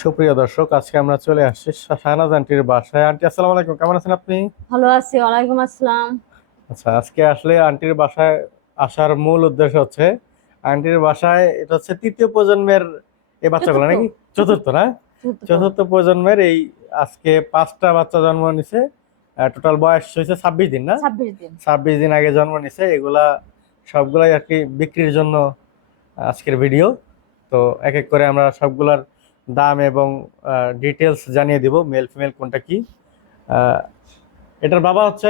সুপ্রিয় দর্শক আজকে আমরা চলে আসছি শাহনাজ আন্টির বাসায়। আন্টি আসসালামু আলাইকুম। কেমন আছেন আপনি? ভালো আছি। ওয়ালাইকুম আসসালাম। আচ্ছা আজকে আসলে আন্টির বাসায় আসার মূল উদ্দেশ্য হচ্ছে আন্টির বাসায় এটা হচ্ছে তৃতীয় প্রজন্মের এই বাচ্চাগুলো নাকি? চতুর্থ না? চতুর্থ। প্রজন্মের এই আজকে পাঁচটা বাচ্চা জন্ম নিছে। টোটাল বয়স হয়েছে ছাব্বিশ দিন না? ছাব্বিশ দিন। ছাব্বিশ দিন আগে জন্ম নিছে। এগুলা সবগুলাই আর কি বিক্রির জন্য আজকের ভিডিও। তো এক এক করে আমরা সবগুলার দাম এবং ডিটেলস জানিয়ে দিব মেল ফিমেল কোনটা কি। এটার বাবা হচ্ছে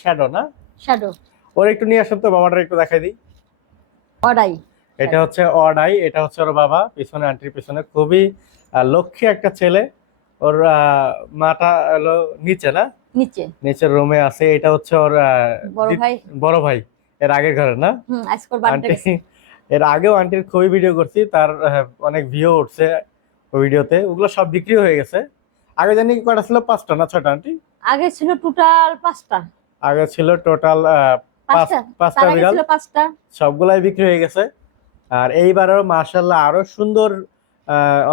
শ্যাডো না? শ্যাডো ওর একটু নিয়ে আসেন তো বাবাটার একটু দেখাই দিই। অডাই এটা হচ্ছে অডাই এটা হচ্ছে ওর বাবা পিছনে আন্টির পিছনে। খুবই লক্ষ্মী একটা ছেলে। ওর মাটা হলো নিচে না? নিচে। নিচের রুমে আছে। এটা হচ্ছে ওর বড় ভাই। বড় ভাই। এর আগের ঘরে না? এর আগেও আন্টির খুবই ভিডিও করছি। তার অনেক ভিউ উঠছে। ভিডিওতে ওগুলো সব বিক্রি হয়ে গেছে। আগে জানি কি কটা ছিল? পাঁচটা না ছটা আন্টি? আগে ছিল টোটাল পাঁচটা। আগে ছিল টোটাল পাঁচটা। পাঁচটা বিড়াল। ছিল পাঁচটা। সবগুলাই বিক্রি হয়ে গেছে। আর এইবারও মার্শাল্লাহ আরও সুন্দর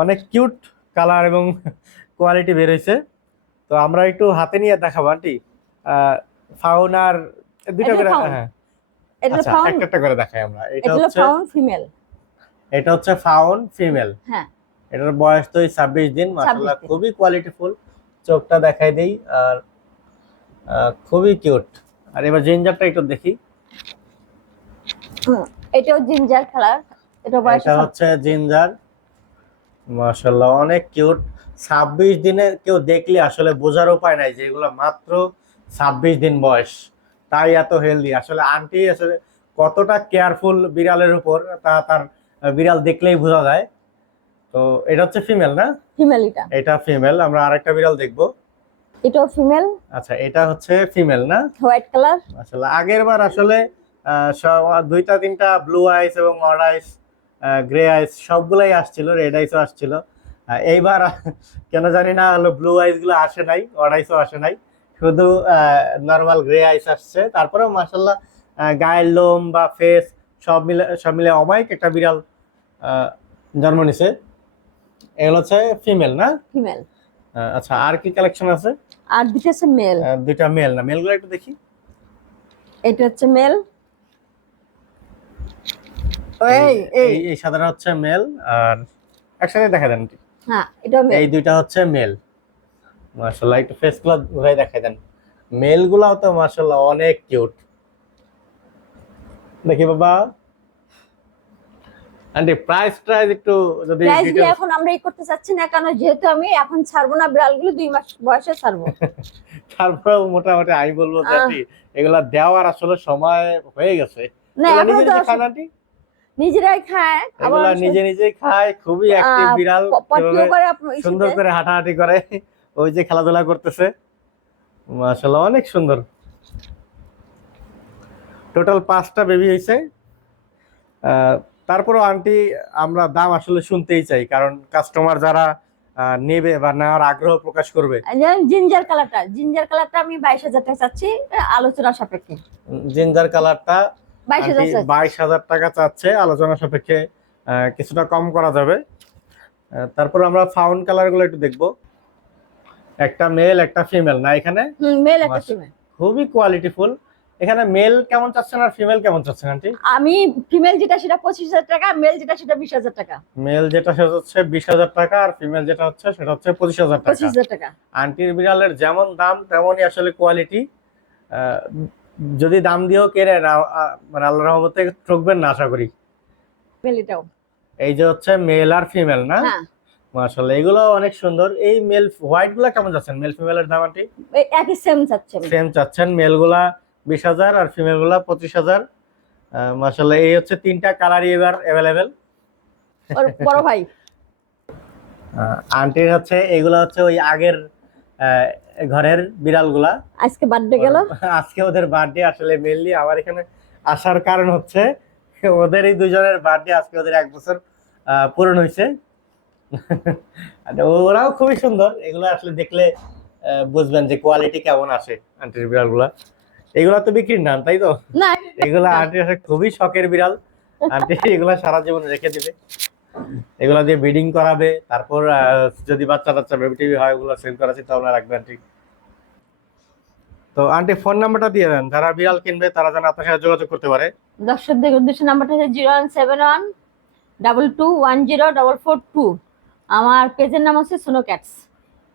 অনেক কিউট কালার এবং কোয়ালিটি বের হয়েছে। তো আমরা একটু হাতে নিয়ে দেখাবো আন্টি। ফাউন আর দুটো করে হ্যাঁ। আচ্ছা ফাউন একটা একটা করে দেখাই আমরা। এটা হচ্ছে ফাউন ফিমেল এটা হচ্ছে ফাউন ফিমেল হ্যাঁ। এটার বয়স তো ছাব্বিশ দিন মাসাল্লাহ। খুবই কোয়ালিটিফুল চোখটা দেখাই দেই আর খুবই কিউট আর এবার জিঞ্জারটা একটু দেখি। এটাও জিঞ্জার কালার এটা বয়স এটা হচ্ছে জিঞ্জার মাশাল্লাহ অনেক কিউট ছাব্বিশ দিনে কেউ দেখলে আসলে বোঝার উপায় নাই যে এগুলো মাত্র ছাব্বিশ দিন বয়স। তাই এত হেলদি আসলে আন্টি আসলে কতটা কেয়ারফুল বিড়ালের উপর তা তার বিড়াল দেখলেই বোঝা যায়। তো এটা হচ্ছে ফিমেল না? ফিমেল এটা। এটা ফিমেল আমরা আরেকটা বিড়াল দেখব। এটাও ফিমেল আচ্ছা এটা হচ্ছে ফিমেল না? হোয়াইট কালার আসলে আগের বার আসলে দুইটা তিনটা ব্লু আইস এবং অড আইস গ্রে আইস সবগুলাই আসছিল রেড আইসও আসছিল। এইবার কেন জানি না হলো ব্লু আইসগুলো আসে নাই অড আইসও আসে নাই। শুধু নর্মাল গ্রে আইস আসছে। তারপরেও মাসাল্লাহ গায়ের লোম বা ফেস সব মিলে সব মিলে অমায়িক একটা বিড়াল জন্ম নিছে। এগুলো হচ্ছে ফিমেল না? ফিমেল আচ্ছা আর কি কালেকশন আছে? আর দুটো হচ্ছে মেল দুইটা মেল না? মেলগুলো একটু দেখি। এটা হচ্ছে মেল এই এই এই। সাদাটা হচ্ছে মেল আর একসাথে দেখা দেন হ্যাঁ এটাও মেল এই দুইটা হচ্ছে মেল মাশাআল্লাহ একটু ফেসগুলো ঘুরাই দেখাই দেন। মেল গুলাও তো মাশাআল্লাহ অনেক কিউট দেখি বাবা। আন্টি প্রাইস প্রাইস একটু যদি প্রাইস এখন আমরা এই করতে চাচ্ছি না কেন যেহেতু আমি এখন ছাড়বো না বিড়ালগুলো দুই মাস বয়সে ছাড়বো। তারপরে মোটামুটি আমি বলব যে আন্টি এগুলা দেওয়ার আসলে সময় হয়ে গেছে। না এখনও তো আন্টি। নিজেরাই খায় আবার নিজে নিজেই খায় খুবই অ্যাক্টিভ বিড়াল সুন্দর করে হাঁটাহাঁটি করে ওই যে খেলাধুলা করতেছে। মাশাল্লাহ অনেক সুন্দর। টোটাল পাঁচটা বেবি হয়েছে তারপরও আন্টি আমরা দাম আসলে শুনতেই চাই কারণ কাস্টমার যারা নেবে বা নেওয়ার আগ্রহ প্রকাশ করবে। জিঞ্জার কালারটা জিঞ্জার কালারটা আমি বাইশ হাজার টাকা চাচ্ছি আলোচনা সাপেক্ষে। জিঞ্জার কালারটা বাইশ হাজার টাকা চাচ্ছে আলোচনা সাপেক্ষে কিছুটা কম করা যাবে। তারপর আমরা ফাউন কালারগুলো একটু দেখব। একটা মেল একটা ফিমেল না এখানে? মেল একটা ফিমেল খুবই কোয়ালিটিফুল এখানে মেল কেমন চাচ্ছেন আর ফিমেল কেমন চাচ্ছেন আন্টি আমি ফিমেল যেটা সেটা পঁচিশ হাজার টাকা মেল যেটা সেটা বিশ হাজার টাকা। মেল যেটা সেটা হচ্ছে বিশ হাজার টাকা আর ফিমেল যেটা হচ্ছে সেটা হচ্ছে পঁচিশ হাজার টাকা। পঁচিশ হাজার টাকা। আন্টির বিড়ালের যেমন দাম তেমনই আসলে কোয়ালিটি যদি দাম দিয়েও কেড়ে মানে আল্লাহ রহমতে ঠকবেন না আশা করি। মেল এটাও। এই যে হচ্ছে মেল আর ফিমেল না? হ্যাঁ। মাশাআল্লাহ এগুলো অনেক সুন্দর। এই মেল হোয়াইটগুলা কেমন যাচ্ছেন মেল ফিমেলের দাম আন্টি একই সেম চাচ্ছি আমি। সেম চাচ্ছেন মেলগুলা বিশ হাজার আর ফিমেলগুলা পঁচিশ হাজার। মাসাল্লাহ এই হচ্ছে তিনটা কালারই এবার অ্যাভেলেবেল বড় ভাই? আন্টির হচ্ছে এগুলা হচ্ছে ওই আগের ঘরের বিড়ালগুলা। আজকে বার্থডে গেল? আজকে ওদের বার্থডে আসলে মেনলি আমার এখানে আসার কারণ হচ্ছে ওদের এই দুজনের বার্থডে আজকে ওদের এক বছর পূরণ হয়েছে। ওরাও খুবই সুন্দর এগুলো আসলে দেখলে বুঝবেন যে কোয়ালিটি কেমন আসে আন্টির বিড়ালগুলা। এগুলা তো বিক্রির নাম তাই তো? না। এগুলা আন্টি আসলে খুবই শখের বিড়াল। আন্টি এগুলা সারা জীবন রেখে দিবে। এগুলা দিয়ে ব্রিডিং করাবে তারপর যদি বাচ্চা টাচ্চা বেবি টিভি হয় ওগুলো সেল করা চিন্তা ভাবনা রাখবে আন্টি। তো আন্টি ফোন নাম্বারটা দিয়ে দেন। যারা বিড়াল কিনবে তারা যেন আপনার সাথে যোগাযোগ করতে পারে। দর্শকদের উদ্দেশ্যে নাম্বারটা হচ্ছে zero one seven one double two one zero double four two. আমার পেজের নাম হচ্ছে সোনো ক্যাটস।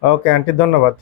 ওকে আন্টি ধন্যবাদ।